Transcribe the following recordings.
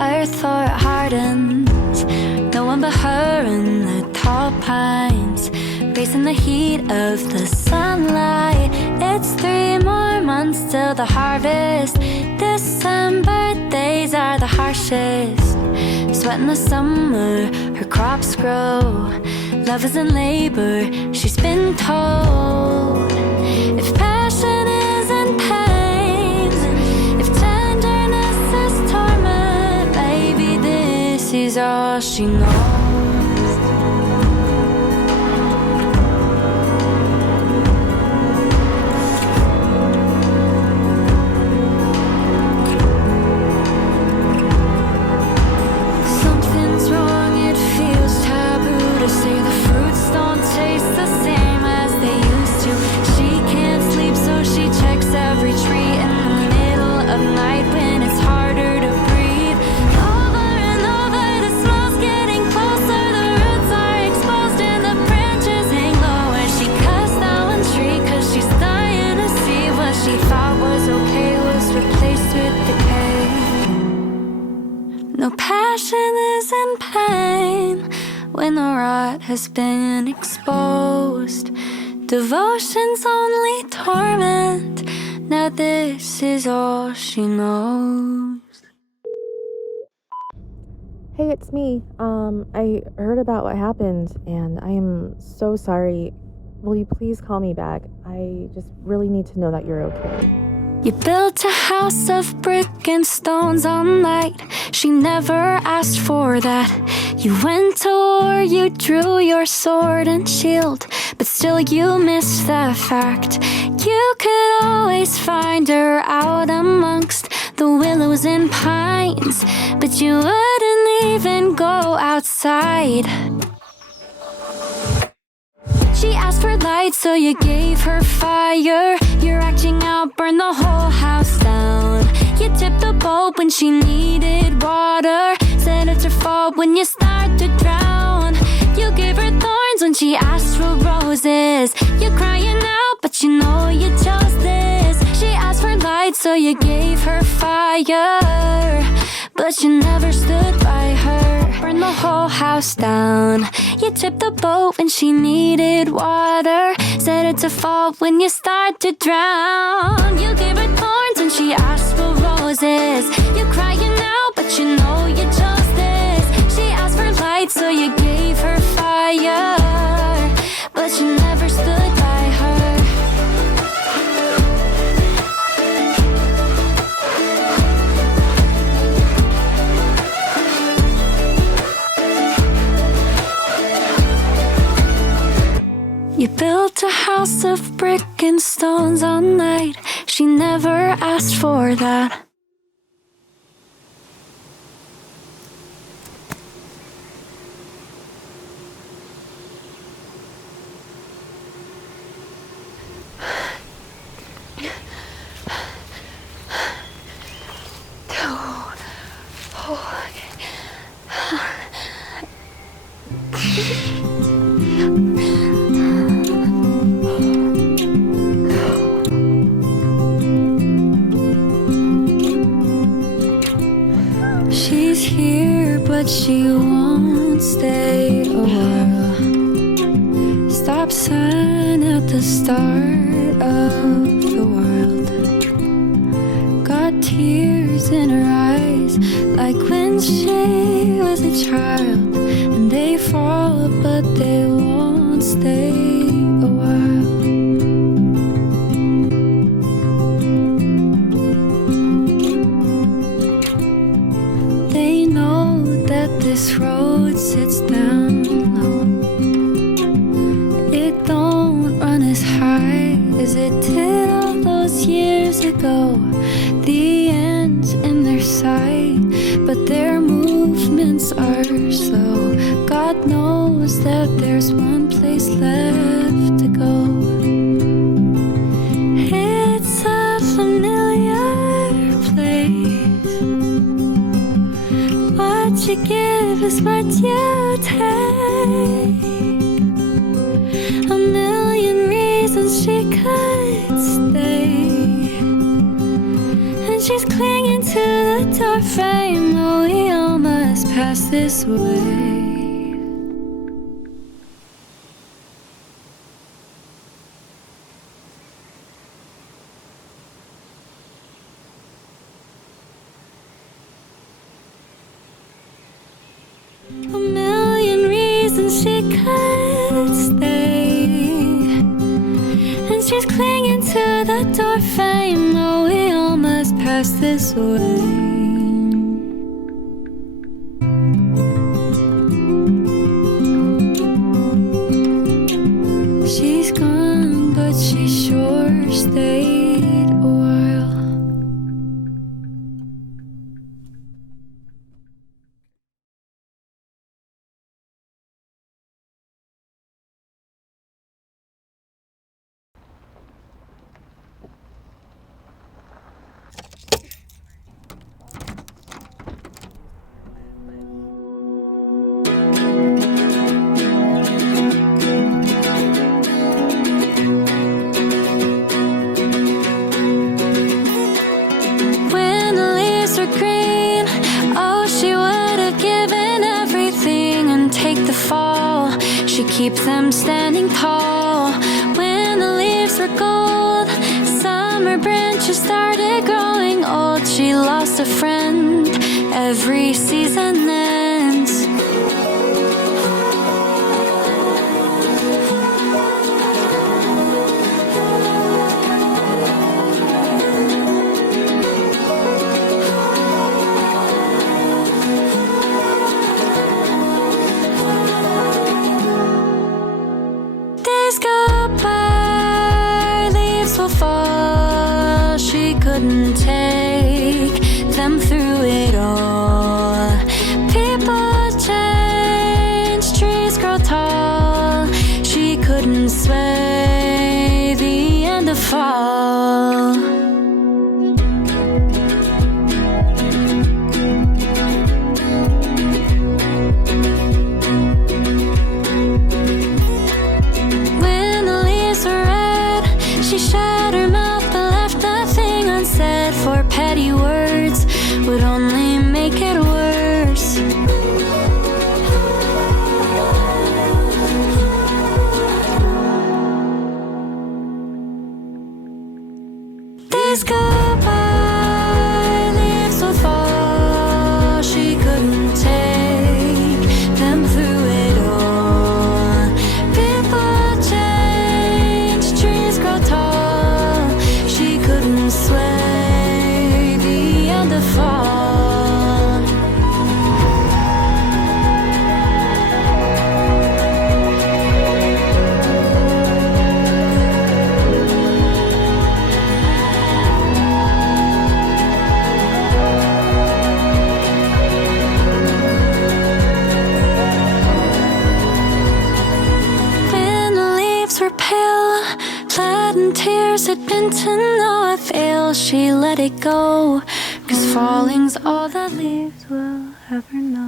earth or it hardens. No one but her in the tall pines, facing the heat of the sunlight. It's 3 more months till the harvest. December days are the harshest. Sweat in the summer, her crops grow. Love is in labor, she's been told. If passion is in pain, if tenderness is torment, maybe this is all she knows. No passion is in pain when the rot has been exposed. Devotion's only torment. Now this is all she knows. Hey, it's me. I heard about what happened and I am so sorry. Will you please call me back? I just really need to know that you're okay. You built a house of brick and stones all night. She never asked for that. You went to war, you drew your sword and shield, but still you missed the fact you could always find her out amongst the willows and pines, but you wouldn't even go outside. She asked for light, so you gave her fire. You're acting out, burn the whole house down. You tipped the boat when she needed water. Said it's her fault when you start to drown. You gave her thorns when she asked for roses. You're crying out, but you know you chose this. She asked for light, so you gave her fire, but you never stood by her. Burned the whole house down. You tipped the boat when she needed water. Said it's her fault when you start to drown. You gave her thorns when she asked for roses. You're crying out, but you know you chose this. She asked for light, so you gave her fire, but you never stood by her. You built a house of brick and stones all night. She never asked for that. She's here, but she won't stay a while. Stop sign at the start of the world. Got tears in her eyes, like when she was a child. And they fall, but they won't stay a while. They know that this road sits down low. It don't run as high as it did all those years ago. The end's in their sight, but their movements are slow. God knows that there's one place left to go. It's a familiar place. What you give is what you take. A million reasons she could stay, and she's clinging to the doorframe. Oh, we pass this way. A million reasons she could stay, and she's clinging to the door frame. Oh, we all must pass this way. She's gone, but she sure stayed a while. When the leaves were green, oh, she would have given everything and take the fall. She keeps them standing tall. When the leaves were gold, summer branches started growing old. She lost a friend, every season ends. Days go by, leaves will fall. She couldn't take them through it all. People change, trees grow tall. She couldn't sway the end of fall. When the leaves were red, she shut her mouth but left nothing unsaid, for petty words would only make it worse. Days go by, leaves will fall. She couldn't take them through it all. People change, trees grow tall. She couldn't sway the end of fall. When the leaves were pale, blood and tears had been to no avail. She let it go, 'cause falling's all that leaves will ever know.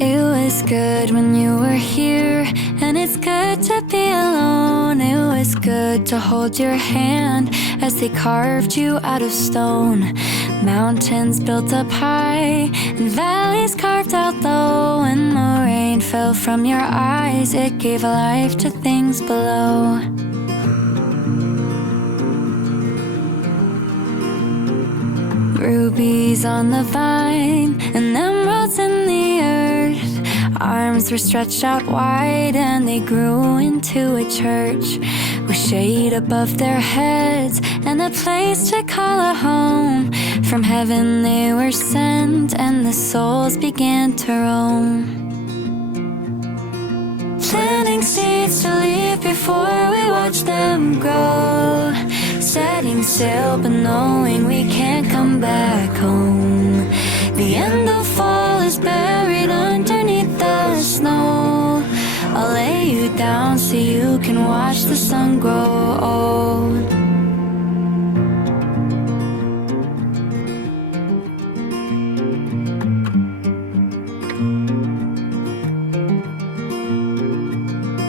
It was good when you were here, and it's good to be alone. It was good to hold your hand as they carved you out of stone. Mountains built up high and valleys carved out low. When the rain fell from your eyes, it gave life to things below. Rubies on the vine and emeralds in the earth. Arms were stretched out wide and they grew into a church, with shade above their heads and a place to call a home. From heaven they were sent and the souls began to roam. Planting seeds to leave before we watch them grow. Setting sail but knowing we can't come back home. The end of fall is buried down so you can watch the sun grow old.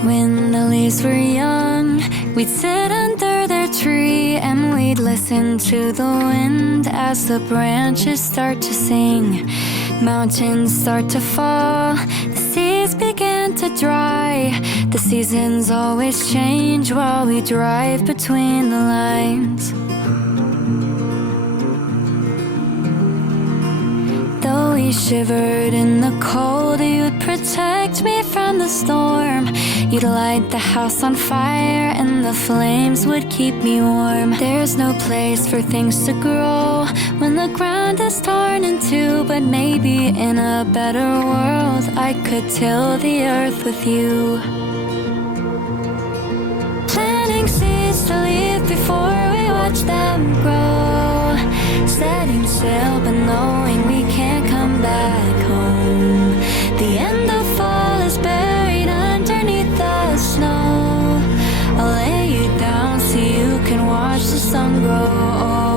When the leaves were young, we'd sit under their tree and we'd listen to the wind as the branches start to sing. Mountains start to fall, the seas begin to dry. The seasons always change while we drive between the lines. Though we shivered in the cold, you'd protect me from the storm. You'd light the house on fire and the flames would keep me warm. There's no place for things to grow when the ground is torn in two, but maybe in a better world I could till the earth with you. Planting seeds to leave before we watch them grow. Setting sail but knowing we can't come back home. The end of fall is buried underneath the snow. I'll lay you down so you can watch the sun grow old.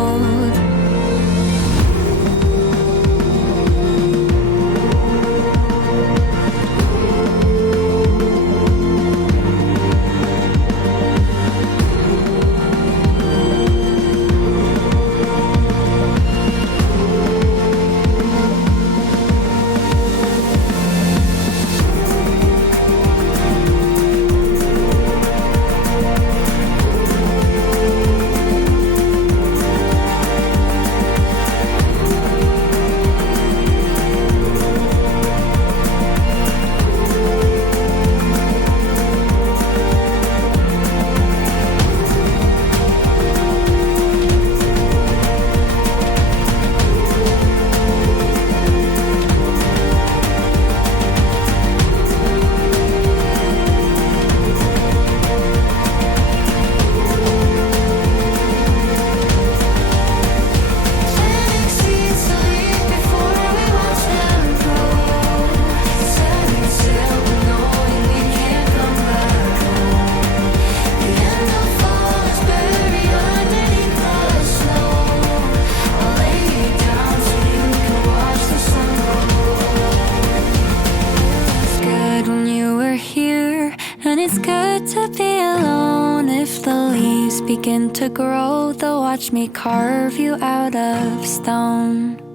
It's good to be alone. If the leaves begin to grow, they'll watch me carve you out of stone.